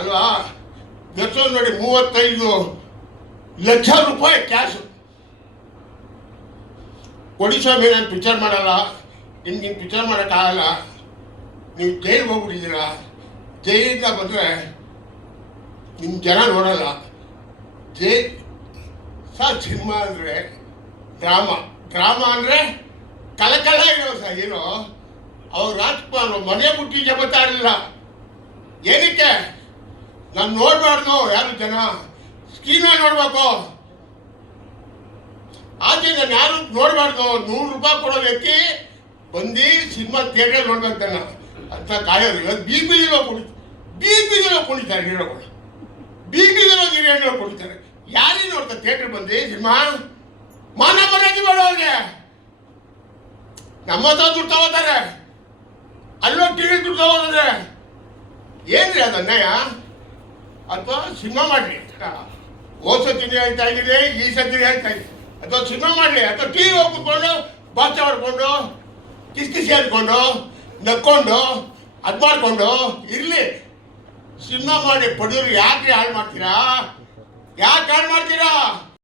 ಅಲ್ವಾ? ಎಷ್ಟೋ ನೋಡಿ 35 ಲಕ್ಷ ರೂಪಾಯಿ ಕ್ಯಾಶು. ಕೊಡಿ ಸ್ವಾಮಿ, ನಾನು ಪಿಕ್ಚರ್ ಮಾಡಲ್ಲ, ನಿಮ್ಗೆ ಪಿಕ್ಚರ್ ಮಾಡೋಕ್ಕಾಗಲ್ಲ, ನೀವು ಜೈಲಿಗೆ ಹೋಗ್ಬಿಟ್ಟಿದ್ದೀರಾ, ಜೈಲಿಂದ ಬಂದರೆ ನಿಮ್ಮ ಜನ ನೋಡಲ್ಲ. ಸರ್ ಸಿನಿಮಾ ಅಂದರೆ ಡ್ರಾಮಾ ಅಂದರೆ ಕಲಕಲ ಇರೋ ಸರ್ ಹೀರೋ. ಅವ್ರು ರಾಜ್ಕುಮಾರ್ ಮನೆ ಮುಟ್ಟಿಗೆ ಬರ್ತಾ ಇರಲಿಲ್ಲ. ಏನಕ್ಕೆ? ನಾನು ನೋಡಬಾರ್ದು, ಯಾರು ಜನ ಸ್ಕ್ರೀನಲ್ಲಿ ನೋಡಬೇಕು, ಆಚೆ ನಾನು ಯಾರು ನೋಡಬಾರ್ದು. 100 ರೂಪಾಯಿ ಕೊಡೋದು ಎತ್ತಿ ಬಂದು ಸಿನಿಮಾ ಥಿಯೇಟರ್ ನೋಡ್ಬೇಕು ಅಂತ ಕಾಯೋದು. ಬೀದಿಗೆ ಕುಣಿತಾರೆ ಹೀರೋಗಳು, ಬೀದಿಗೆ ಹೀರೋಗಳು ಕುಣಿತಾರೆ. ಯಾರಿಗೆ ನೋಡ್ತಾರೆ ಥಿಯೇಟರ್ ಬಂದು ಸಿನಿಮಾ? ಮಾನ ಮರ್ಯಾದೆ ಬೇಡ ಅವ್ರಿಗೆ. ನಮ್ಮ ಹತ್ರ ದುಡ್ಡು ತಗೋತಾರೆ, ಅಲ್ಲೋ ಟಿವಿ ದುಡ್ಡು ತಗೋತಾರೆ. ಏನ್ರಿ ಅದು ಅನ್ಯಾಯ? ಅಥವಾ ಸಿನಿಮಾ ಮಾಡಲಿ, ಹೋದ ಸತಿನೇ ಹೇಳ್ತಾ ಇದ್ದೀನಿ, ಈ ಸತಿನೇ ಹೇಳ್ತಾ ಇದ್ದೀನಿ. ಅಥವಾ ಸಿನಿಮಾ ಮಾಡಲಿ, ಅಥವಾ ಟಿವಿ ಹೋಗಿ ಕೂತ್ಕೊಂಡು ಬಾಚ ಹೊಡ್ಕೊಂಡು ಕಿಸ್ಕಿಸಿ ಅಂದ್ಕೊಂಡು ನಕ್ಕೊಂಡು ಅದು ಮಾಡಿಕೊಂಡು ಇರಲಿ. ಸಿನಿಮಾ ಮಾಡಿ ಪಡೆಯೋರು ಯಾಕೆ ಹಾಳು ಮಾಡ್ತೀರಾ? ಯಾಕೆ ಹಾಳು ಮಾಡ್ತೀರಾ?